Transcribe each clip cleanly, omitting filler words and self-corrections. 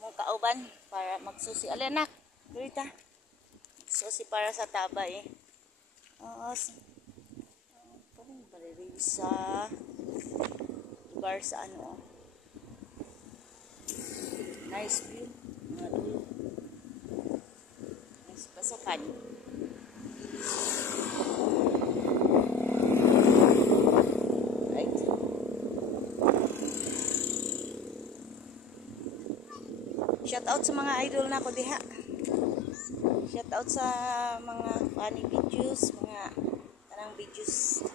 mong kauban para magsusi. Alin anak, Grita. Susi para sa tabay. Parang barili sa lugar sa ano. Nice view. Mga dulo. Nice pasokan. Right. Shout out sa mga idol na ko diha. Shout out sa mga funny videos, mga tanang videos.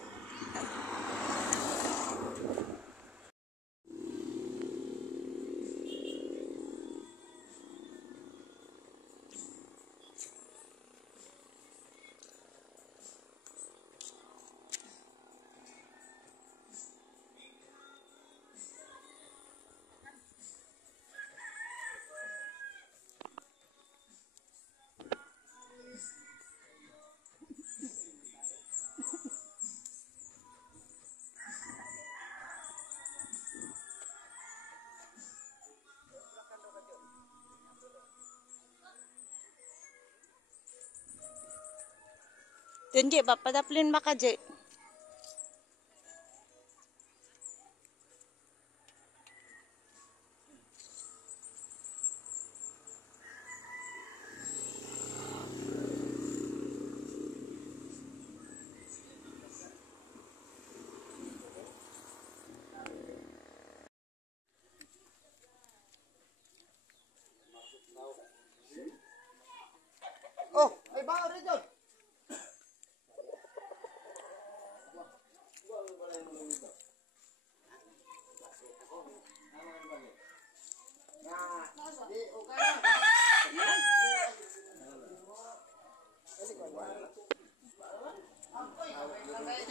Tunje ba padaplin maka je. Oh, ay bago rin dyan.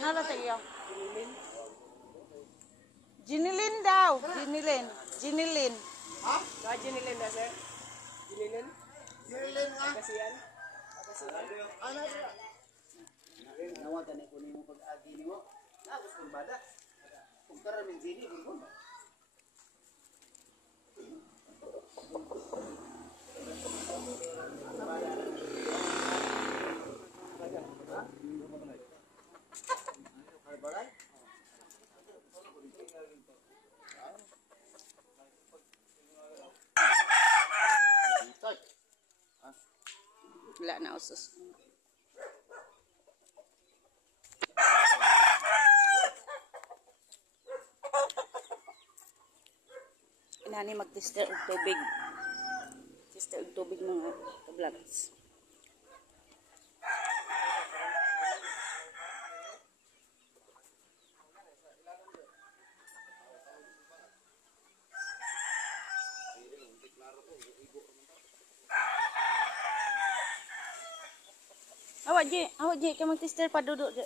Nala sa iyo? Jinilin daw. Jinilin. Jinilin. Ha? Ka Jinilin na sir? Jinilin? Jinilin nga. Kasiyan? Kasiyan? Ano siya? Nawa ka na kunin mo pag-agi ni mo. Tapos kung bada. Kung karaming sini, kung ba? Wala na usos. Inani mag-tester og tubig. Tester og tubig mga ka-vlogs. Awak je ka mag-tester pa duduk je.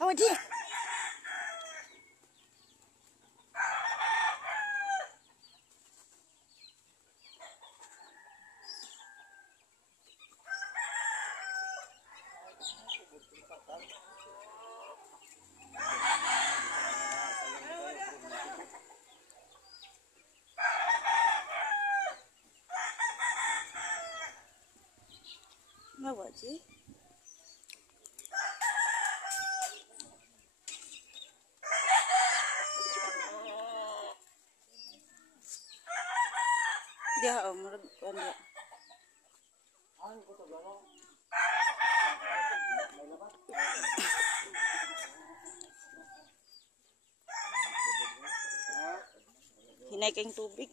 Awak je. Awak je. Dia murag kan dia. Hinay kayong tubig.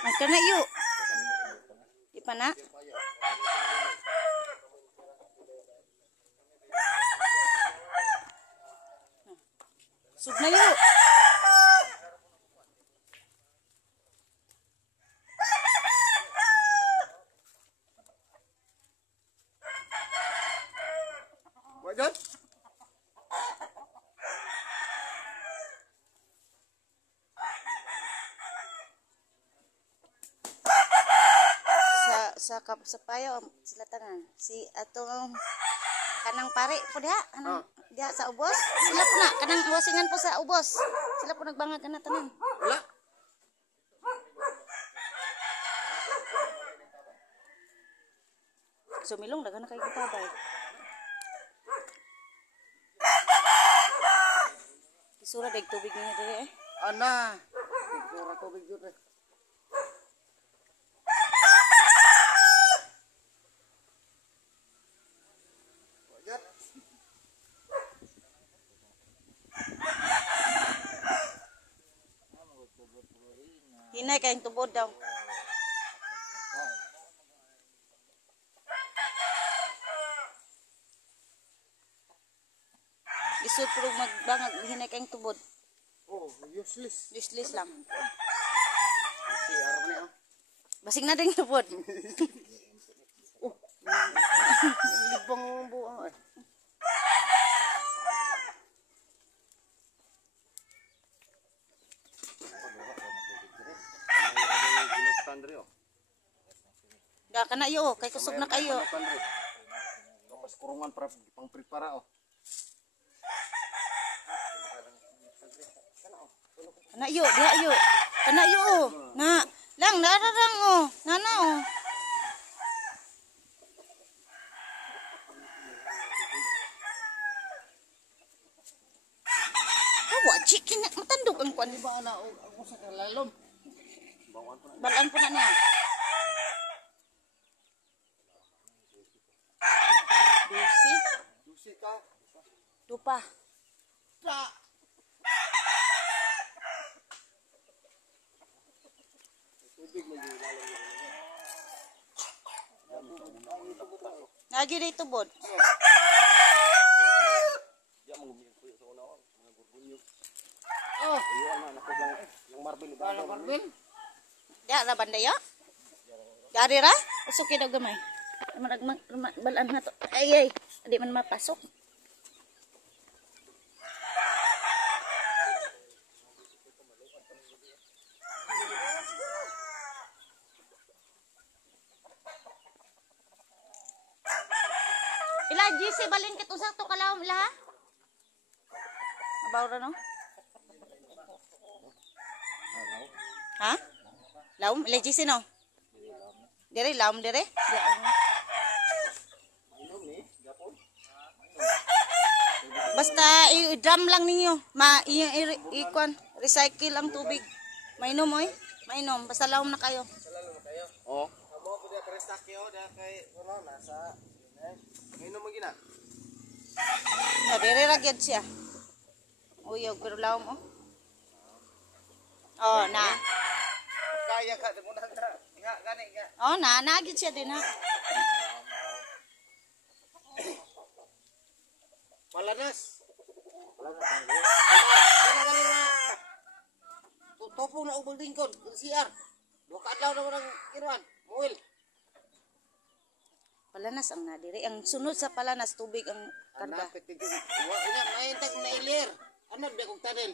Magkana yuk. Di pa na? Sub na yuk. Richard? Sa payo sila tanan si atong kanang pare po diha kanang diha sa ubos sila po na kanang wasingan po sa ubos sila po nagbangag na tanan Wala. sumilong daghan na kay kitabay isura dag tubig niya dire eh Ana. Siguro tubig yun eh. Wajat. hinay kayong tubod daw isud pero magbangag hinay kayong tubod Oh, useless. useless lang Si Arab na yun. basig na ding tubod Libang buang eh. da kana yo kay kusog na kayo Mas kurungan para pang prepara oh. kana yo diha yo kana yo na lang nararang oh nana oh awa chicken matandog ang kwan Ba ana ako sa kalalom. balaan po na niya Dusi Dusi ka. tupa Sa. lagi day tubod Oh. Ano Marvin? ya ra banda yo dari ra usok daw gamay balaan na to ay di man mapasok ila GC balin kit usa to kalawom ila ha mabawra no ha lawom ila GC no dire lawom dire basta i-drum lang ninyo ikon recycle ang tubig mainom oy mainom basta lawom na kayo Oh. Amo ko dia kare sakyo dia kay ano nasa Ngainom mo gina. dire ra gyud siya uyog pero lawom oh oh na Kaya ka mo na nga gani nga. oh na gyud siya din ha Palanas. Topo na ubol din kon, CR. Duha ka adlaw na mo nang kiruan. Muil. palanas ang nadiri ang sunod sa palanas tubig ang karga Karga. Wa ina maintag na ilir. Ano ba kong tanil?